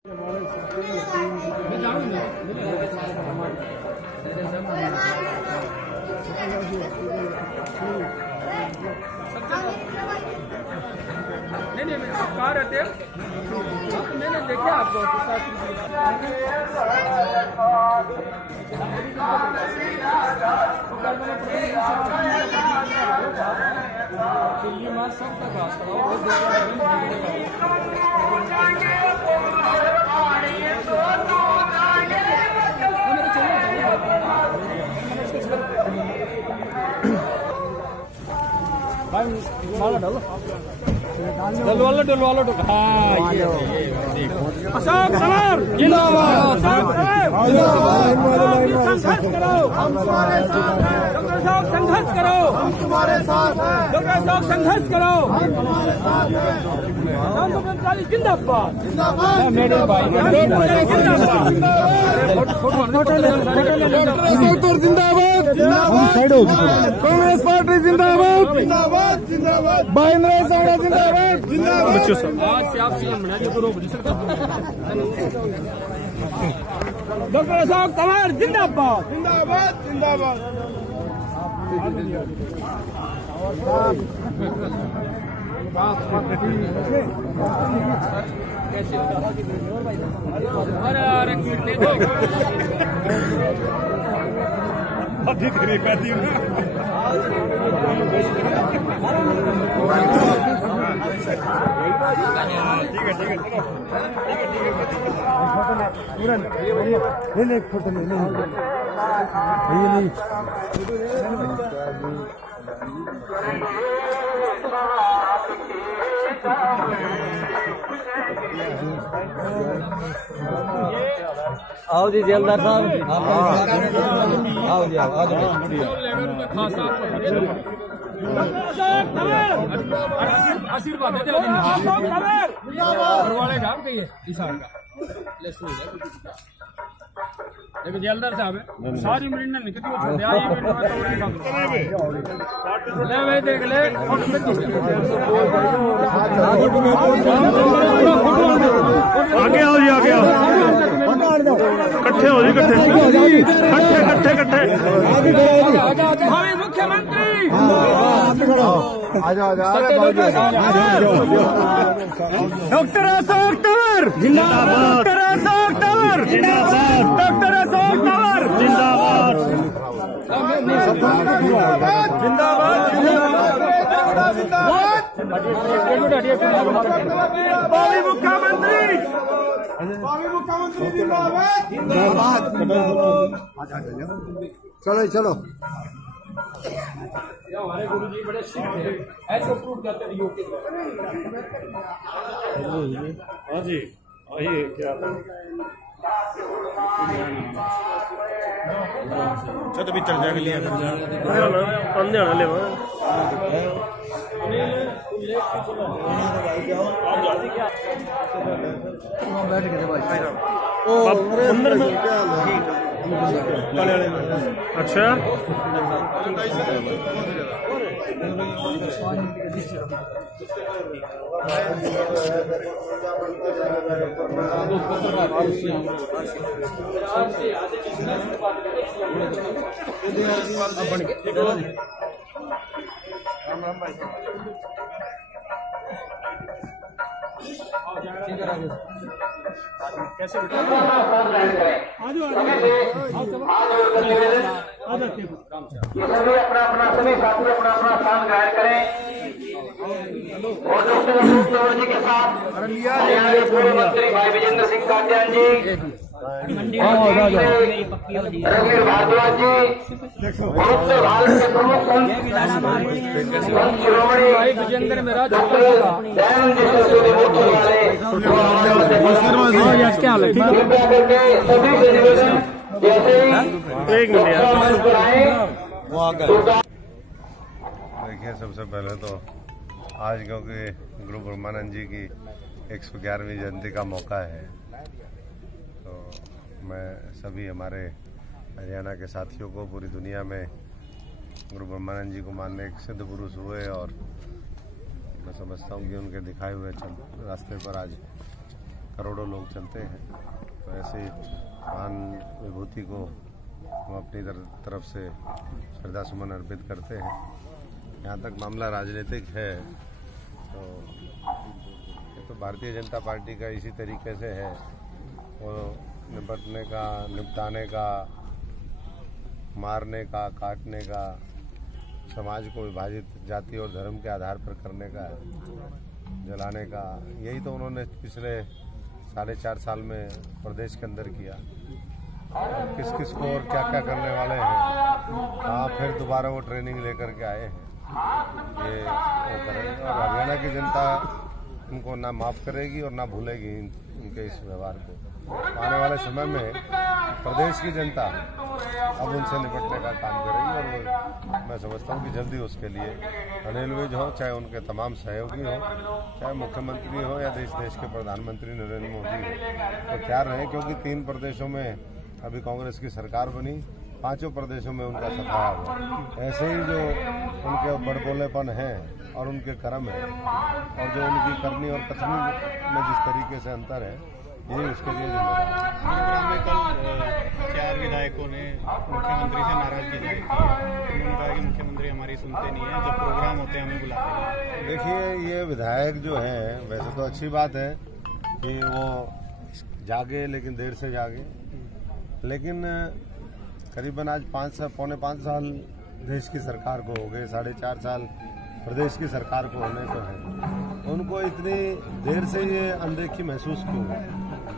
नहीं आप कहाँ रहते हैं? मैंने देखा आपको दिल्ली में सबका घास माला डालो डलवा लो हाँ अशोक तंवर जिंदाबाद संघर्ष करो डॉक्टर साहब संघर्ष करो तुम्हारे साथ डॉक्टर साहब संघर्ष करो जिंदाबाद मेरे भाई जिंदाबाद कांग्रेस पार्टी जिंदाबाद जिंदाबाद जिंदाबाद भाईंद्र सावड़ा जिंदाबाद जिंदाबाद आज से आप सीएम बना दिए डॉक्टर अशोक तंवर जिंदाबाद जिंदाबाद जिंदाबाद कैसे अधिक ठीक है फोटो आओ जी जेलदार साहब आओ जी आओ आशीर्वाद लेकिन जेलदार साहब सारी मिनट निकलती देख ले आगे आओ जी आगे आओ इकट्ठे हो जी इकट्ठे मुख्यमंत्री डॉक्टर अशोक तंवर जिंदाबाद डॉक्टर अशोक तंवर जिंदाबाद डॉक्टर अशोक तंवर जिंदाबाद जिंदाबाद भावी मुख्यमंत्री जिंदाबाद चलो चलो हमारे गुरु जी बड़े सिख थे ऐसे प्रूव करते थे योग के द्वारा हाँ जी वही क्या छत भीतर जाके लिया अंधे ले बैठ गए भाई अंदर में अच्छा कैसे अपना अपना सभी साथी अपना अपना स्थान ग्रहण करें और डॉक्टर अशोक तंवर जी के साथ पूर्व मंत्री भाई विजेंद्र सिंह कात्यायन जी रघुवीर भारद्वाज जी उत्तर भारत के प्रमुख शिरोमणि विजेंद्र मेरा दयानंद जी सरस्वती मूर्ति वाले क्या हाल है सभी से निवेदन जैसे ही देखिए सबसे पहले तो आज क्योंकि गुरु ब्रह्मानंद जी की 111वीं जयंती का मौका है तो मैं सभी हमारे हरियाणा के साथियों को पूरी दुनिया में गुरु ब्रह्मानंद जी को मानने एक सिद्ध पुरुष हुए और मैं समझता हूँ कि उनके दिखाए हुए रास्ते पर आज करोड़ों लोग चलते हैं। तो ऐसे महान विभूति को हम अपनी तरफ से श्रद्धा सुमन अर्पित करते हैं। यहाँ तक मामला राजनीतिक है तो ये तो भारतीय जनता पार्टी का इसी तरीके से है, वो निपटने का, निपटाने का, मारने का, काटने का, समाज को विभाजित जाति और धर्म के आधार पर करने का, जलाने का। यही तो उन्होंने पिछले 4.5 साल में प्रदेश के अंदर किया। किस किस को और क्या क्या करने वाले हैं, हाँ फिर दोबारा वो ट्रेनिंग लेकर के आए हैं, ये वो करेंगे। और हरियाणा की जनता उनको ना माफ़ करेगी और ना भूलेगी उनके इस व्यवहार को। आने वाले समय में प्रदेश की जनता अब उनसे निपटने का काम करेगी और मैं समझता हूँ कि जल्दी उसके लिए अनिल विज हो, चाहे उनके तमाम सहयोगी हो, चाहे मुख्यमंत्री हो या देश के प्रधानमंत्री नरेंद्र मोदी हो, तो तैयार रहे। क्योंकि 3 प्रदेशों में अभी कांग्रेस की सरकार बनी, 5 प्रदेशों में उनका सफाया हुआ। ऐसे ही जो उनके बड़बोलेपन है और उनके कर्म है और जो उनकी करनी और कथनी में जिस तरीके से अंतर है, यही उसके लिए जिम्मेदार है। गुरुग्राम में कल 4 विधायकों ने मुख्यमंत्री से नाराजगी जाहिर की है। उन्होंने कहा कि मुख्यमंत्री हमारी सुनते नहीं है, जब प्रोग्राम होते हैं हमें बुलाते हैं। देखिए, ये विधायक जो हैं वैसे तो अच्छी बात है कि वो जागे, लेकिन देर से जागे। लेकिन करीबन आज 5.5 साल देश की सरकार को हो गए, 4.5 साल प्रदेश की सरकार को होने को है। उनको इतनी देर से ये अनदेखी महसूस क्यों है,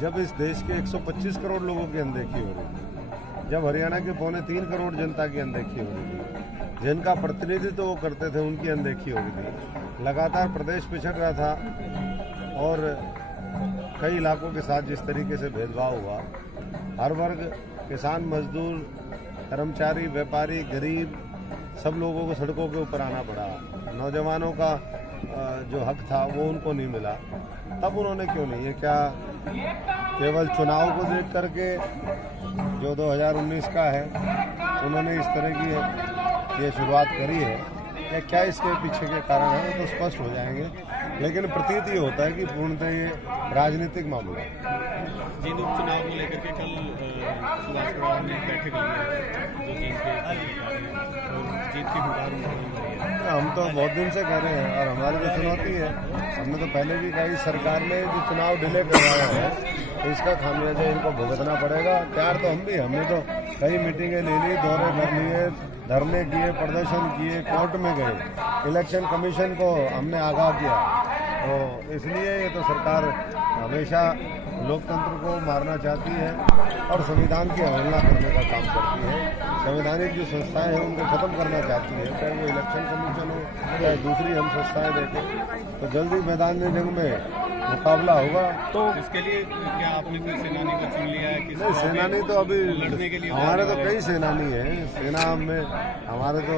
जब इस देश के 125 करोड़ लोगों की अनदेखी हो रही थी, जब हरियाणा के 3.25 करोड़ जनता की अनदेखी हो रही थी, जिनका प्रतिनिधित्व वो करते थे उनकी अनदेखी हो रही थी। लगातार प्रदेश पिछड़ रहा था और कई इलाकों के साथ जिस तरीके से भेदभाव हुआ, हर वर्ग, किसान, मजदूर, कर्मचारी, व्यापारी, गरीब, सब लोगों को सड़कों के ऊपर आना पड़ा। नौजवानों का जो हक था वो उनको नहीं मिला। तब उन्होंने क्यों नहीं, ये क्या केवल चुनाव को देख करके जो 2019 का है उन्होंने इस तरह की ये शुरुआत करी है, या क्या इसके पीछे के कारण है तो स्पष्ट हो जाएंगे। लेकिन प्रतीत ये होता है कि पूर्णतः ये राजनीतिक मामला है। जींद उपचुनाव को लेकर के कल सुभाष पवार ने बैठक ली जो जीत की हम तो बहुत दिन से कह रहे हैं और हमारी जो चुनौती है, हमने तो पहले भी कही, सरकार ने जो चुनाव डिले करवाया है तो इसका खामियाजा इनको भुगतना पड़ेगा। तैयार तो हम भी, हमने तो कई मीटिंगें ले ली, दौरे कर लिए, धरने किए, प्रदर्शन किए, कोर्ट में गए, इलेक्शन कमीशन को हमने आगाह किया। तो इसलिए ये तो सरकार हमेशा लोकतंत्र को मारना चाहती है और संविधान की अवहेलना करने का काम करती है। संवैधानिक जो संस्थाएं हैं उनको खत्म करना चाहती है, चाहे वो इलेक्शन कमीशन हो, चाहे दूसरी हम संस्थाएं देखें। तो जल्दी मैदान जंग में मुकाबला होगा। तो इसके लिए क्या आपने कोई सेनानी को चुन लिया है? नहीं, सेनानी तो अभी लड़ने के लिए हमारे तो कई सेनानी हैं। सेना में हमारे तो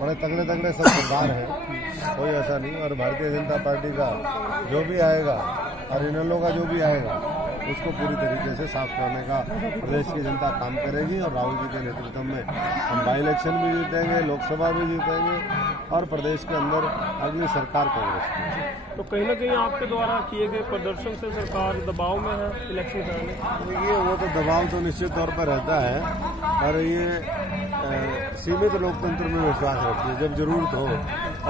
बड़े तगड़े तगड़े सब सरदार हैं, कोई ऐसा नहीं। और भारतीय जनता पार्टी का जो भी आएगा और इनेलो का जो भी आएगा उसको पूरी तरीके से साफ करने का प्रदेश की जनता काम करेगी। और राहुल जी के नेतृत्व में हम बाई इलेक्शन भी जीतेंगे, लोकसभा भी जीतेंगे और प्रदेश के अंदर अगली सरकार कांग्रेस की। तो कहीं ना कहीं आपके द्वारा किए गए प्रदर्शन से सरकार दबाव में है इलेक्शन कराने? देखिए, वो तो दबाव तो निश्चित तौर पर रहता है, और ये सीमित लोकतंत्र में विश्वास रखती है जब जरूरत हो।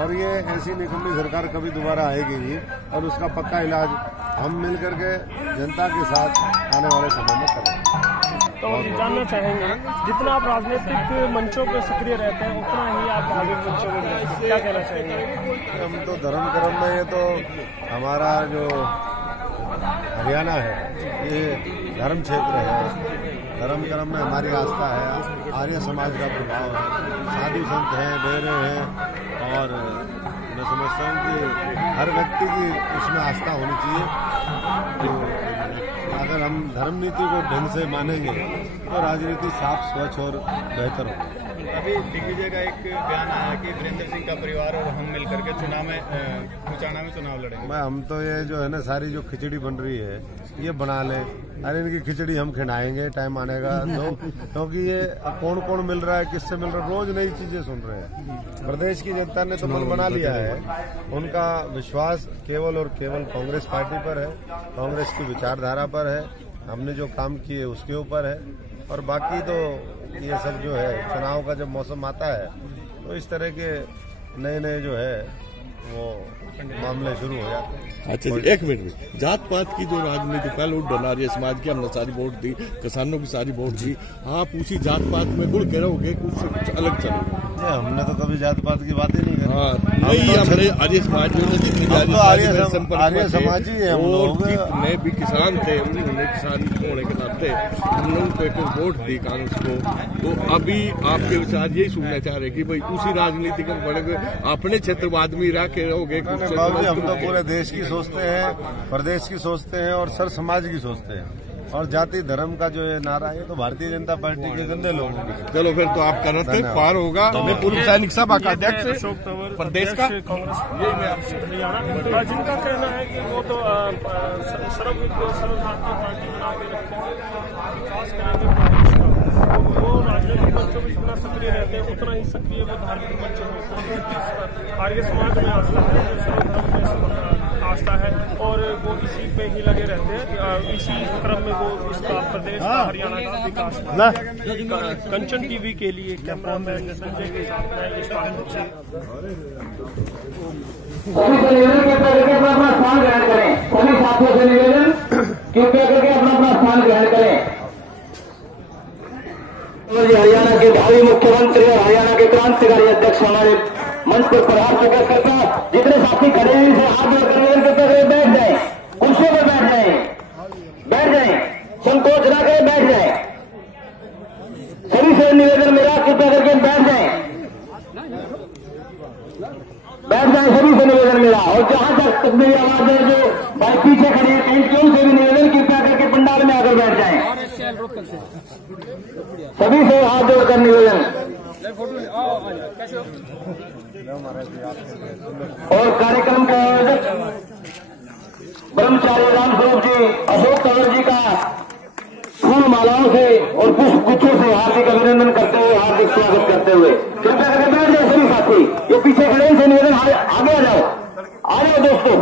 और ये ऐसी निकम्मी सरकार कभी दोबारा आएगी नहीं, और उसका पक्का इलाज हम मिलकर के जनता के साथ आने वाले समय में करेंगे। तो जानना चाहेंगे, जितना आप राजनीतिक मंचों पर सक्रिय रहते हैं उतना ही आप धार्मिक मंचों में क्या कहना चाहेंगे? हम तो धर्म कर्म में, ये तो हमारा जो हरियाणा है ये धर्म क्षेत्र है। धर्म कर्म में हमारी आस्था है, आर्य समाज का प्रभाव है, साधु संत हैं, डेरे हैं, और मैं समझता हूँ कि हर व्यक्ति की उसमें आस्था होनी चाहिए। तो अगर हम धर्म नीति को ढंग से मानेंगे तो राजनीति साफ, स्वच्छ और बेहतर होगी। अभी दिग्विजय का एक बयान आया कि वीरेंद्र सिंह का परिवार और हम मिलकर के चुनाव में कुचाना में चुनाव लड़ेंगे। हम तो ये जो है ना सारी जो खिचड़ी बन रही है ये बना ले, अरे इनकी खिचड़ी हम खिलाएंगे टाइम आनेगा तो, क्योंकि ये कौन कौन मिल रहा है, किससे मिल रहा है, रोज नई चीजें सुन रहे हैं। प्रदेश की जनता ने तो मन बना लिया है, उनका विश्वास केवल और केवल कांग्रेस पार्टी पर है, कांग्रेस की विचारधारा पर है, हमने जो काम किए उसके ऊपर है। और बाकी तो ये सब जो है चुनाव का जब मौसम आता है तो इस तरह के नए नए जो है वो मामले शुरू हो जाते हैं। अच्छा जी, एक मिनट में जात पात की जो राजनीति पहले उठ आर्य समाज की हमने सारी वोट दी, किसानों की सारी वोट दी, आप उसी जात पात में गुड़ के रहोगे, कुछ अलग चलोगे? हमने तो कभी जात पात की बात ही नहीं करी। हाँ, नहीं, हमने आर्य समाज जो जितने आर्य समाज ही है, और जितने भी किसान थे उन्होंने किसान होने के नाते हम लोगों को एक वोट दी कांग्रेस को। तो अभी आपके विचार यही सुनना चाह रहे कि भाई उसी राजनीति को बढ़े अपने क्षेत्रवाद में रह के रहोगे? हम तो पूरे देश की सोचते हैं, प्रदेश की सोचते हैं और सर समाज की सोचते हैं। और जाति धर्म का जो है नारा है तो भारतीय जनता पार्टी के गंदे लोगों की। चलो फिर तो आप करते पार होगा। मैं पूर्व सैनिक सभा का अध्यक्ष प्रदेश का कांग्रेस, जिनका कहना है कि वो तो सर्वभारतीय पार्टी बना के रखेंगे, विकास करेंगे, वो राजनीतिक मंचों में जितना सक्रिय रहते हैं उतना ही सक्रिय वो धार्मिक मंचों में। आर्य समाज में आस्था है, सर्वधर्म में आस्था है और वो इसी पे ही लगे रहते हैं। इसी क्रम में वो इसका प्रदेश का हरियाणा का विकास। कंचन टीवी के लिए कैमरा मैन संजय के साथ मैं सभी से निवेदन करके अपना स्थान ग्रहण करें। सभी साथियों से निवेदन कृपया करके अपना स्थान ग्रहण करें। हरियाणा के भावी मुख्यमंत्री और हरियाणा के क्रांतिकारी अध्यक्ष हमारे मंच पर प्रहार प्रकट करता, जितने साथी खड़े हैं इनसे हाथ जोड़कर निवेदन करते हुए बैठ जाए, कुर्सियों पर बैठ जाए, संकोच न करें, बैठ जाए। सभी से निवेदन मेरा कृपया करके बैठ जाए, सभी से निवेदन मेरा। और जहां तक मेरी आवाज है जो भाई पीछे खड़ी है टेंट की, उनसे भी निवेदन कृपया करके पंडाल में आकर बैठ जाए। सभी से हाथ जोड़कर निवेदन। और कार्यक्रम के आयोजक ब्रह्मचारी रामस्वरूप जी, अशोक तंवर जी का फूल मालाओं से और पुष्प गुच्छों से हार्दिक अभिनंदन करते हुए, हार्दिक स्वागत करते हुए कृपया करके बैठ जाए सभी साथी। ये पीछे खड़े से निवेदन आगे आ जाओ दोस्तों,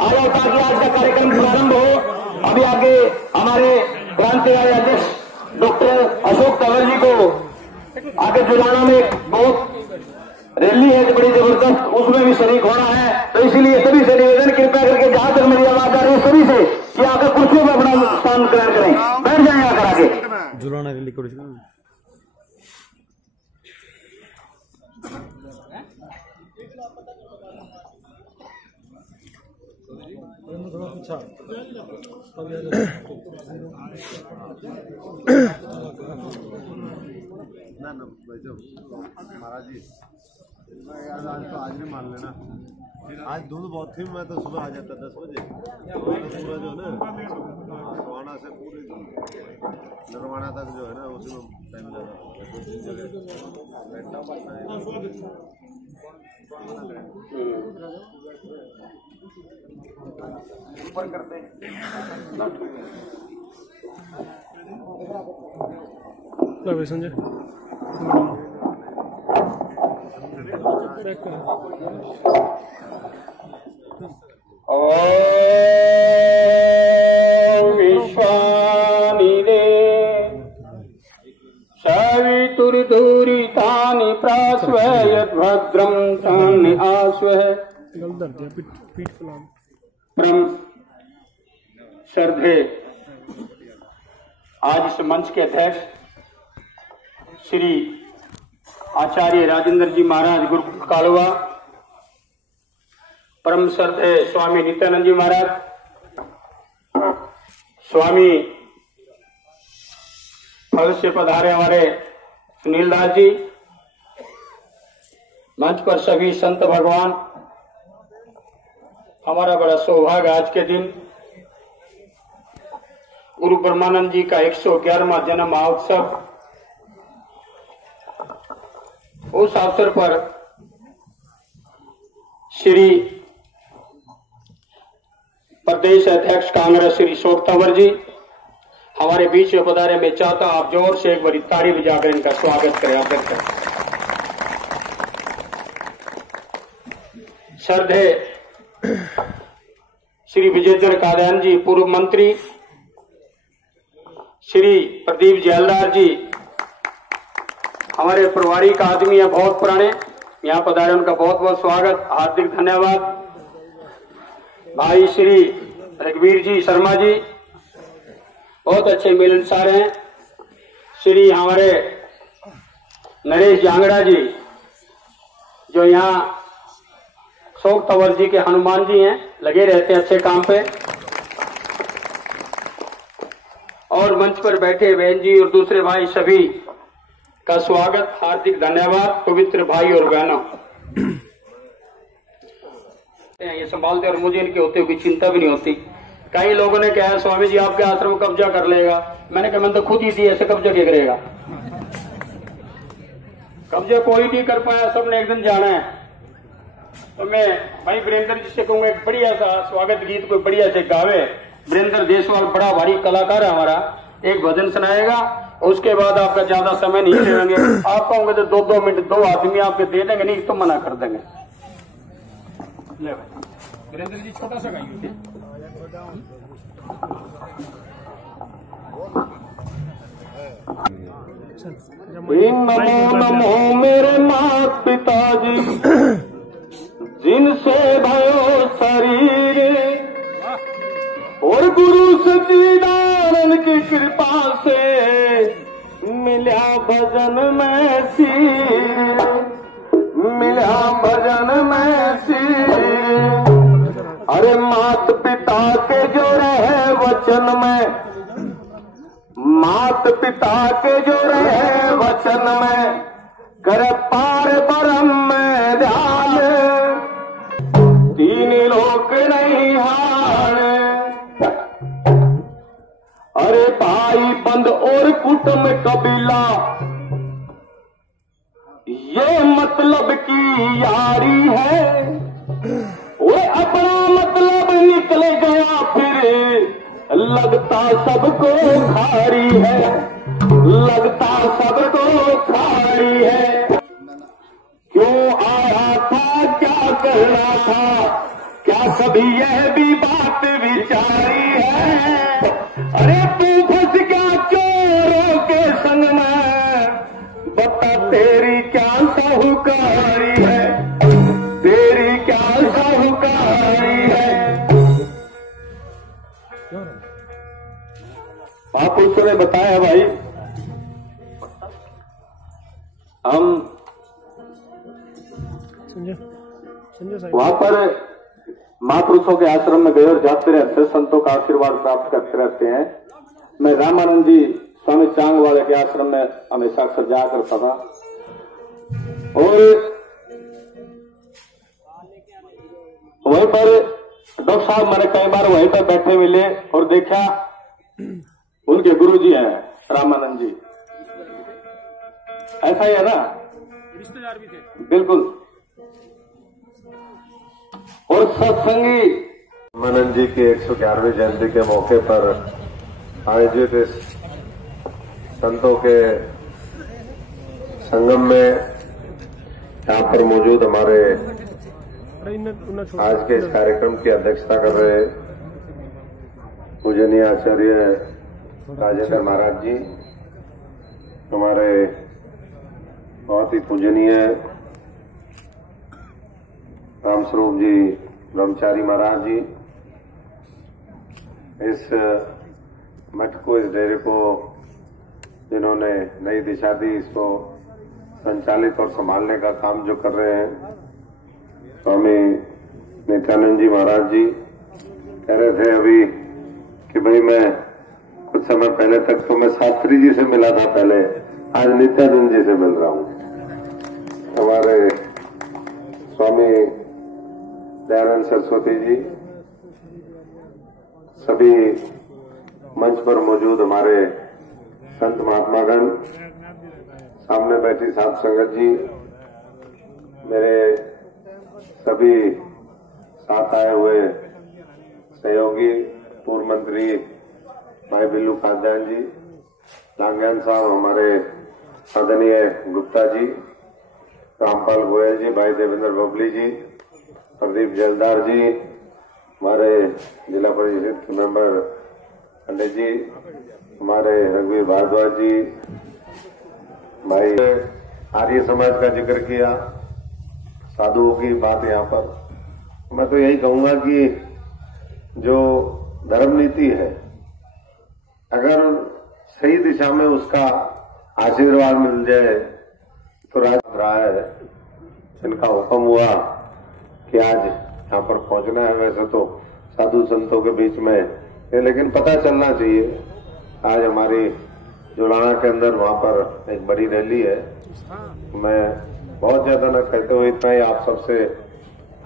आ जाओ ताकि आज का कार्यक्रम प्रारंभ हो। अभी आगे हमारे क्रांतिकारी अध्यक्ष डॉक्टर अशोक तंवर जी को आगे जुलाना में बहुत रैली है बड़ी जबरदस्त, उसमें भी शरीक होना है। तो इसीलिए सभी से निवेदन कृपया करके जहां तक मेरी आवाज आ रही है सभी से कि आकर कुर्सियों में अपना स्थान ग्रहण करें, बैठ जाए आकर आगे। जुलाना रैली करो। महाराज जी यार आज तो आज भी मान लेना, आज धूल बहुत थी, मैं तो सुबह आ जाता 10 बजे। पूरा जो है ना रवाना से पूरे नरवाना तक जो है ना उसमें टाइम लगा, बैठना पड़ता है। ऊपर करते संजय विश्वानिरे सवितुर्दूरितानि प्रास्व यद्भद्रं तानि आस्व। परम श्रद्धेय आज इस मंच के अध्यक्ष श्री आचार्य राजेंद्र जी महाराज गुरु कालवा, परम श्रद्धेय स्वामी नित्यानंद जी महाराज, स्वामी फल से पधारे हमारे सुनील दास जी, मंच पर सभी संत भगवान। हमारा बड़ा सौभाग्य आज के दिन गुरु ब्रह्मानंद जी का 111वां जन्म महोत्सव उस अवसर पर श्री प्रदेश अध्यक्ष कांग्रेस श्री अशोक तंवर जी हमारे बीच में पधारे। मैं चाहता हूं आप जोर से एक बार ताली बजाकर इनका स्वागत करें। आप करें। श्रद्धेय श्री विजेंद्र कादयान जी पूर्व मंत्री, श्री प्रदीप जैलदार जी हमारे पारिवारिक आदमी है, बहुत पुराने, यहाँ पधारे, उनका बहुत बहुत स्वागत, हार्दिक धन्यवाद। भाई श्री रघुवीर जी शर्मा जी बहुत अच्छे मिलनसार हैं। श्री हमारे नरेश जांगड़ा जी जो यहाँ अशोक तंवर जी के हनुमान जी हैं, लगे रहते हैं अच्छे काम पे। और मंच पर बैठे बहन जी और दूसरे भाई सभी का स्वागत, हार्दिक धन्यवाद। पवित्र भाई और बहनों ये संभालते और मुझे इनके होते हुए चिंता भी नहीं होती। कई लोगों ने कहा स्वामी जी आपके आश्रम कब्जा कर लेगा, मैंने कहा मैंने तो खुद ही दी, ऐसे कब्जा क्या करेगा। कब्जा कोई नहीं कर पाया, सबने एक दिन जाना है। तो मैं भाई वीरेंद्र जी से कहूंगा एक बढ़िया सा स्वागत गीत कोई बढ़िया से गावे। वीरेंद्र देशवाल बड़ा भारी कलाकार है हमारा, एक भजन सुनाएगा, उसके बाद आपका ज्यादा समय नहीं लेंगे। आप कहोगे तो 2-2 मिनट 2 आदमी आपके दे देंगे, नहीं तो मना कर देंगे। वीरेंद्र जी छोटा सा गाइए। नमो नमो मेरे माता पिताजी जिनसे भयो शरीर, और गुरु सच्चिदानंद की कृपा से मिला भजन में सीर, मिला भजन में सीर। अरे मात पिता के जो रहे वचन में, मात पिता के जो रहे वचन में, कर पार ब्रह्म में ध्यान, 3 लोक नहीं हार। अरे भाई बंद और कुटुंब कबीला ये मतलब की यारी है, वो अपना मतलब निकल गया फिर लगता सबको खारी है, लगता सबको खारी है। क्यों आया था, क्या कहना था, क्या कभी यह भी बात विचारी है। अरे तू फंस गया चोरों के संग में, बता तेरी क्या साहूकारी है, तेरी क्या साहूकारी है। महापुरुषों ने बताया भाई, हम वहां पर महापुरुषों के आश्रम में गए और जाते रहते हैं, संतों का आशीर्वाद प्राप्त करते रहते हैं। मैं रामानंद जी स्वामी चांग वाले के आश्रम में हमेशा अक्सर जाया करता था, और वहीं पर डॉक्टर साहब मैंने कई बार वहीं पर बैठे मिले और देखा उनके गुरु जी हैं रामानंद जी, ऐसा ही है ना, रिश्तेदार भी थे बिल्कुल। और सत्संगी रामानंद जी की 111वीं जयंती के मौके पर आयोजित इस संतों के संगम में यहाँ पर मौजूद हमारे आज के इस कार्यक्रम की अध्यक्षता कर रहे पूजनीय आचार्य राजेंद्र महाराज जी, हमारे बहुत ही पूजनीय रामस्वरूप जी ब्रह्मचारी महाराज जी, इस मठ को, इस डेरे को जिन्होंने नई दिशा दी, इसको संचालित और संभालने का काम जो कर रहे हैं स्वामी नित्यानंद जी महाराज जी, कह रहे थे अभी कि भाई मैं कुछ समय पहले तक तो मैं शास्त्री जी से मिला था, पहले आज नित्यानंद जी से मिल रहा हूं। हमारे स्वामी दयानंद सरस्वती जी, सभी मंच पर मौजूद हमारे संत महात्मागण, सामने बैठी साध संगत जी, मेरे सभी साथ आए हुए सहयोगी पूर्व मंत्री भाई बिल्लू खाद्यान जी, लांगयान साहब, हमारे आदरणीय गुप्ता जी, रामपाल गोयल जी, भाई देवेंद्र बबली जी, प्रदीप जलदार जी, हमारे जिला परिषद के मेंबर पंडित जी, हमारे रघुवीर भारद्वाज जी, भाई आर्य समाज का जिक्र किया, साधुओं की बात यहाँ पर। मैं तो यही कहूंगा कि जो धर्म नीति है, अगर सही दिशा में उसका आशीर्वाद मिल जाए तो राज रहा है। इनका हुक्म हुआ कि आज यहाँ पर पहुंचना है, वैसे तो साधु संतों के बीच में है, लेकिन पता चलना चाहिए। आज हमारी जुलाना के अंदर वहां पर एक बड़ी रैली है। मैं बहुत ज्यादा न कहते हुए इतना ही आप सबसे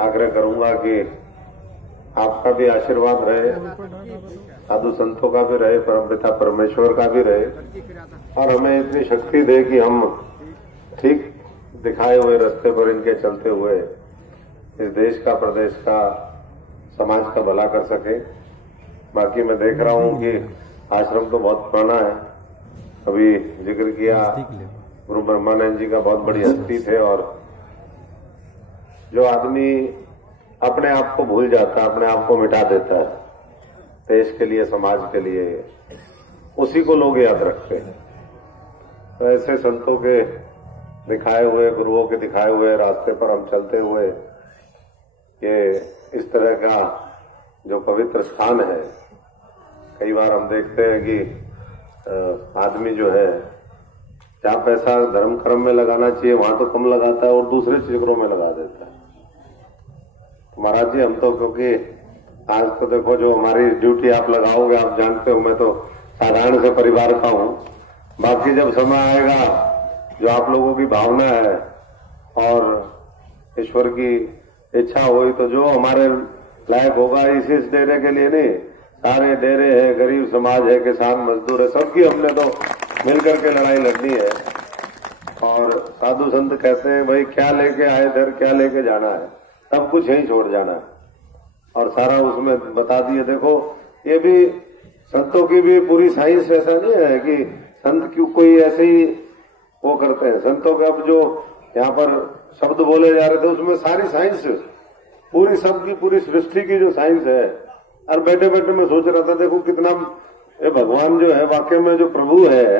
आग्रह करूंगा कि आपका भी आशीर्वाद रहे, साधु संतों का भी रहे, परमपिता परमेश्वर का भी रहे, और हमें इतनी शक्ति दे कि हम ठीक दिखाए हुए रास्ते पर इनके चलते हुए इस देश का, प्रदेश का, समाज का भला कर सके। बाकी मैं देख रहा हूं कि आश्रम तो बहुत पुराना है। अभी जिक्र किया गुरु ब्रह्मानंद जी का, बहुत बड़ी हस्ती थे, और जो आदमी अपने आप को भूल जाता है, अपने आप को मिटा देता है देश के लिए, समाज के लिए, उसी को लोग याद रखते हैं। तो ऐसे संतों के दिखाए हुए, गुरुओं के दिखाए हुए रास्ते पर हम चलते हुए ये इस तरह का जो पवित्र स्थान है, कई बार हम देखते हैं कि आदमी जो है जहाँ पैसा धर्म कर्म में लगाना चाहिए वहां तो कम लगाता है और दूसरे चक्रों में लगा देता है। तो महाराज जी, हम तो क्योंकि आज तो देखो जो हमारी ड्यूटी आप लगाओगे, आप जानते हो मैं तो साधारण से परिवार का हूँ। बाकी जब समय आएगा, जो आप लोगों की भावना है और ईश्वर की इच्छा हुई तो जो हमारे लायक होगा, इसी डेरे के लिए नहीं, सारे डेरे है, गरीब समाज है, किसान मजदूर है, सबकी हमने तो मिलकर के लड़ाई लड़नी है। और साधु संत कहते हैं भाई क्या लेके आए इधर, क्या लेके जाना है, सब कुछ यहीं छोड़ जाना है, और सारा उसमें बता दिए। देखो ये भी संतों की भी पूरी साइंस ऐसा नहीं है कि संत क्यों कोई ऐसे ही वो करते हैं। संतों के अब जो यहाँ पर शब्द बोले जा रहे थे उसमें सारी साइंस, पूरी सबकी, पूरी सृष्टि की जो साइंस है। और बैठे बैठे मैं सोच रहा था, देखो कितना ये भगवान जो है वाकई में जो प्रभु है,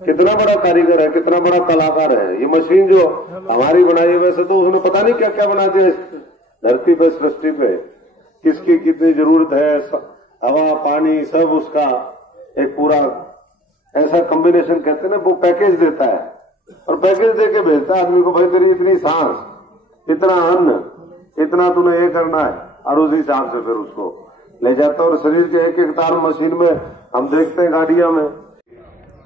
कितना बड़ा कारीगर है, कितना बड़ा कलाकार है। ये मशीन जो हमारी बनाई है, वैसे तो उसने पता नहीं क्या क्या बना दिया इस धरती पे, सृष्टि पे, किसकी कितनी जरूरत है, हवा पानी सब उसका एक पूरा ऐसा कॉम्बिनेशन कहते हैं ना, वो पैकेज देता है, और पैकेज दे के भेजता है आदमी को, भाई तेरी इतनी सांस, इतना अन्न, इतना तूने ये करना है, और उसी हिसाब से फिर उसको ले जाता है। और शरीर के एक एक तार मशीन में हम देखते हैं गाड़ियों में।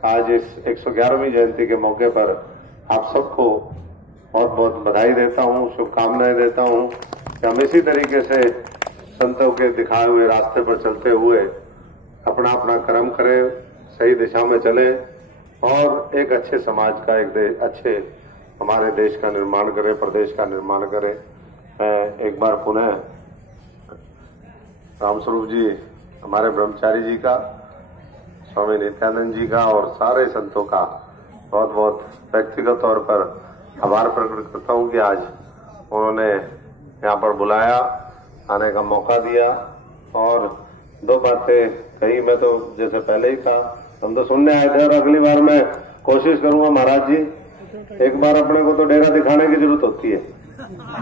आज इस 111वीं जयंती के मौके पर आप सबको बहुत बहुत बधाई देता हूँ, शुभकामनाएं देता हूँ कि हम इसी तरीके से संतों के दिखाए हुए रास्ते पर चलते हुए अपना अपना कर्म करें, सही दिशा में चले, और एक अच्छे समाज का, एक अच्छे हमारे देश का निर्माण करें, प्रदेश का निर्माण करें। मैं एक बार पुनः रामस्वरूप जी, हमारे ब्रह्मचारी जी का, स्वामी नित्यानंद जी का और सारे संतों का बहुत बहुत व्यक्तिगत तौर पर आभार प्रकट करता हूं कि आज उन्होंने यहाँ पर बुलाया, आने का मौका दिया, और दो बातें कही। मैं तो जैसे पहले ही कहा, हम तो सुनने आए थे, और अगली बार मैं कोशिश करूंगा महाराज जी, एक बार अपने को तो डेरा दिखाने की जरूरत होती है।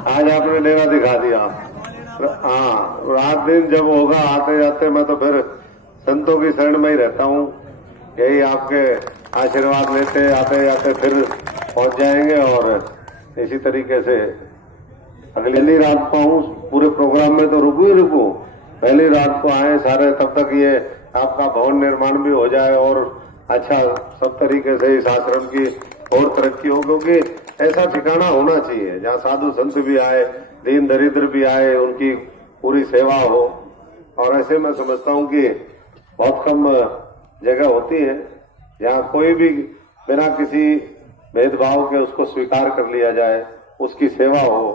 आज आपने डेरा दिखा दिया। हाँ, रात दिन जब होगा आते जाते मैं तो फिर संतों की शरण में ही रहता हूँ। यही आपके आशीर्वाद लेते आते जाते फिर पहुंच जाएंगे, और इसी तरीके से अगली रात को आऊँ, पूरे प्रोग्राम में तो रुकू ही रुकू, पहली रात को आए सारे, तब तक ये आपका भवन निर्माण भी हो जाए और अच्छा सब तरीके से इस आश्रम की और तरक्की हो, क्योंकि ऐसा ठिकाना होना चाहिए जहाँ साधु संत भी आए, दीन दरिद्र भी आए, उनकी पूरी सेवा हो। और ऐसे मैं समझता हूँ कि बहुत कम जगह होती है जहाँ कोई भी बिना किसी भेदभाव के उसको स्वीकार कर लिया जाए, उसकी सेवा हो।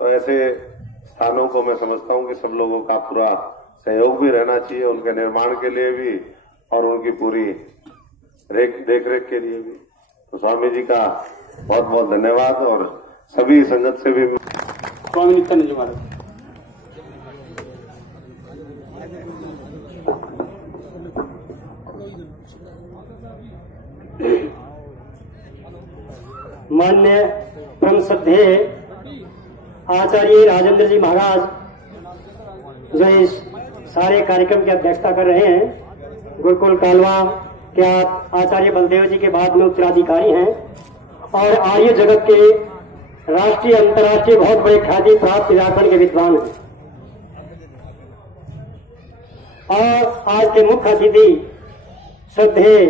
तो ऐसे स्थानों को मैं समझता हूं कि सब लोगों का पूरा सहयोग भी रहना चाहिए, उनके निर्माण के लिए भी और उनकी पूरी देख रेख के लिए भी। तो स्वामी जी का बहुत बहुत धन्यवाद और सभी संगत से भी। स्वामी नित्यानंद जी महाराज। मान्य परम श्रद्धेय आचार्य राजेंद्र जी महाराज जो इस सारे कार्यक्रम की अध्यक्षता कर रहे हैं, गुरुकुल कालवा के आचार्य बलदेव जी के बाद में उत्तराधिकारी हैं और आर्य जगत के राष्ट्रीय अंतर्राष्ट्रीय बहुत बड़े ख्याति प्राप्त व्याकरण के विद्वान हैं। और आज के मुख्य अतिथि श्रद्धेय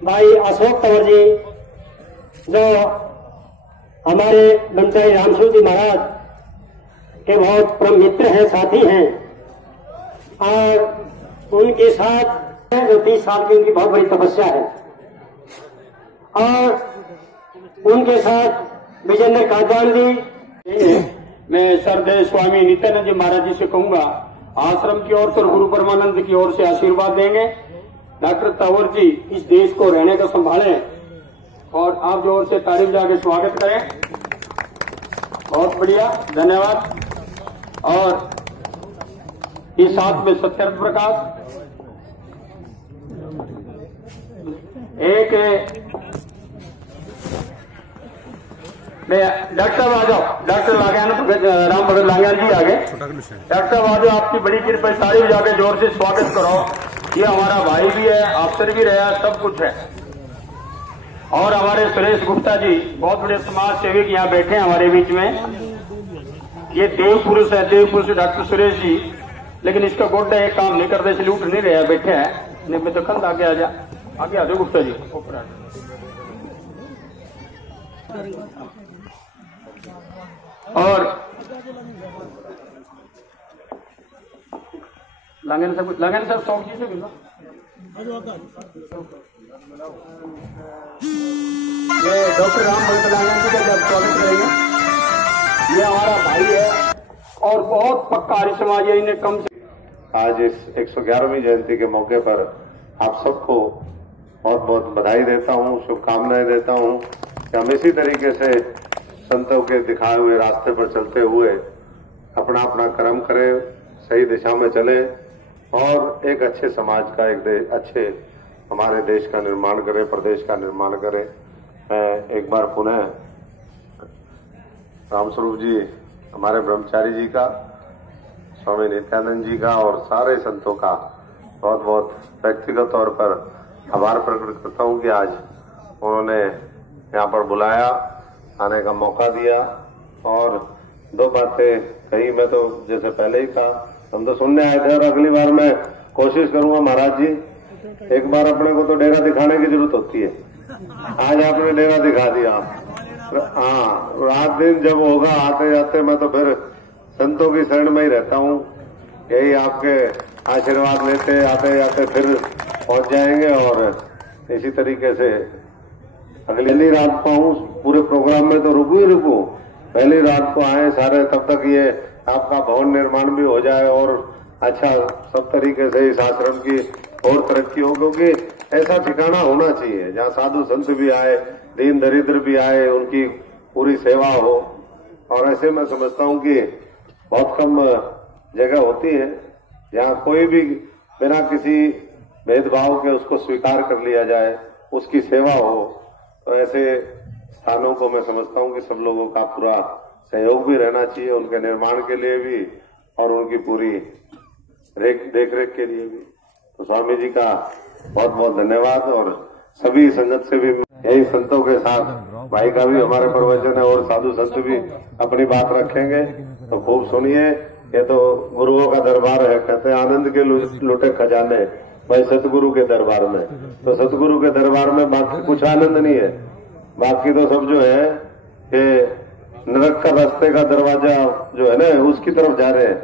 भाई अशोक तंवर जी जो हमारे ब्रह्मचारी रामस्वरूप जी महाराज के बहुत परम मित्र हैं, साथी हैं, और उनके साथ जो 30 साल की उनकी बहुत बड़ी तपस्या है, और उनके साथ विजेंद्र कादवान जी। मैं श्रद्धेय स्वामी नित्यानंद जी महाराज जी से कहूंगा आश्रम की ओर से और गुरु परमानंद की ओर से आशीर्वाद देंगे। डॉक्टर तंवर जी इस देश को रहने का संभालें और आप जोर से तारीफ जाके स्वागत करें। बहुत बढ़िया, धन्यवाद। और इस साथ में सत्यर्थ प्रकाश एक डॉक्टर साहब आ जाओ, डॉक्टर राम भगत लांगयान जी आगे। डॉक्टर साहब आ जाओ, आपकी बड़ी कृपा, तारीफ जाके जोर से स्वागत करो। ये हमारा भाई भी है, अफसर भी रहा, सब कुछ है। और हमारे सुरेश गुप्ता जी बहुत बड़े समाज सेवक यहाँ बैठे हैं हमारे बीच में। ये देव पुरुष है, देव पुरुष डॉक्टर सुरेश जी, लेकिन इसका गोड्डा एक काम नहीं करते इसलिए उठ नहीं रहा, बैठे हैं। नहीं तो कंध आगे आ जा, आगे आ जाओ गुप्ता जी। और लांगन साहब 100 जी से मिलना। ये डॉक्टर राम भगत लांगन जी का जब स्वागत करेंगे। ये हमारा भाई है और बहुत पक्का आर्य समाज है। इन्हें कम से आज इस 111वीं जयंती के मौके पर आप सबको बहुत बहुत बधाई देता हूं, शुभकामनाएं देता हूं कि हम इसी तरीके से संतों के दिखाए हुए रास्ते पर चलते हुए अपना अपना कर्म करें, सही दिशा में चले और एक अच्छे समाज का, एक अच्छे हमारे देश का निर्माण करें, प्रदेश का निर्माण करें। मैं एक बार पुनः रामस्वरूप जी, हमारे ब्रह्मचारी जी का, स्वामी नित्यानंद जी का और सारे संतों का बहुत बहुत व्यक्तिगत तौर पर आभार प्रकट करता हूं कि आज उन्होंने यहाँ पर बुलाया, आने का मौका दिया और 2 बातें कही। मैं तो जैसे पहले ही कहा, हम तो सुनने आए थे और अगली बार मैं कोशिश करूंगा महाराज जी, एक बार अपने को तो डेरा दिखाने की जरूरत होती है। आज आपने डेरा दिखा दिया। हाँ, रात दिन जब होगा आते जाते मैं तो फिर संतों की शरण में ही रहता हूँ। यही आपके आशीर्वाद लेते आते जाते फिर पहुंच जाएंगे और इसी तरीके से अगली रात को आऊं, पूरे प्रोग्राम में तो रुकू ही रुकू, पहली रात को आए सारे, तब तक ये आपका भवन निर्माण भी हो जाए और अच्छा सब तरीके से इस आश्रम की और तरक्की हो, क्योंकि ऐसा ठिकाना होना चाहिए जहाँ साधु संत भी आए, दीन दरिद्र भी आए, उनकी पूरी सेवा हो। और ऐसे मैं समझता हूँ कि बहुत कम जगह होती है जहाँ कोई भी बिना किसी भेदभाव के उसको स्वीकार कर लिया जाए, उसकी सेवा हो। तो ऐसे स्थानों को मैं समझता हूँ कि सब लोगों का पूरा सहयोग भी रहना चाहिए, उनके निर्माण के लिए भी और उनकी पूरी देख रेख के लिए भी। तो स्वामी जी का बहुत बहुत धन्यवाद और सभी संगत से भी यही संतों के साथ भाई का भी हमारे प्रवचन है और साधु संत भी अपनी बात रखेंगे। तो खूब सुनिए, ये तो गुरुओं का दरबार है, कहते हैं आनंद के लुटे खजाने भाई सतगुरु के दरबार में। तो सतगुरु के दरबार में बाकी कुछ आनंद नहीं है, बाकी तो सब जो है ये नरक का रास्ते का दरवाजा जो है ना उसकी तरफ जा रहे हैं।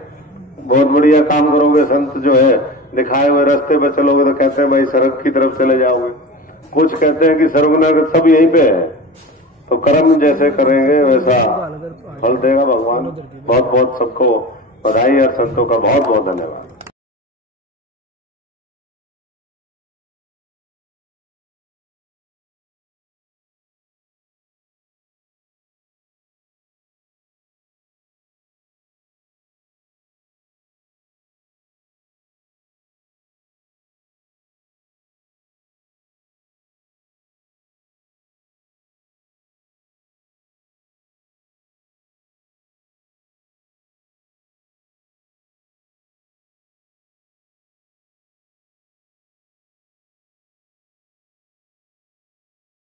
बहुत बढ़िया काम करोगे, संत जो है दिखाए हुए रास्ते पे चलोगे तो कहते हैं भाई सड़क की तरफ चले जाओगे। कुछ कहते हैं कि स्वर्ग नरक सब यहीं पे है, तो कर्म जैसे करेंगे वैसा फल देगा भगवान। बहुत बहुत सबको बधाई और संतों का बहुत बहुत धन्यवाद।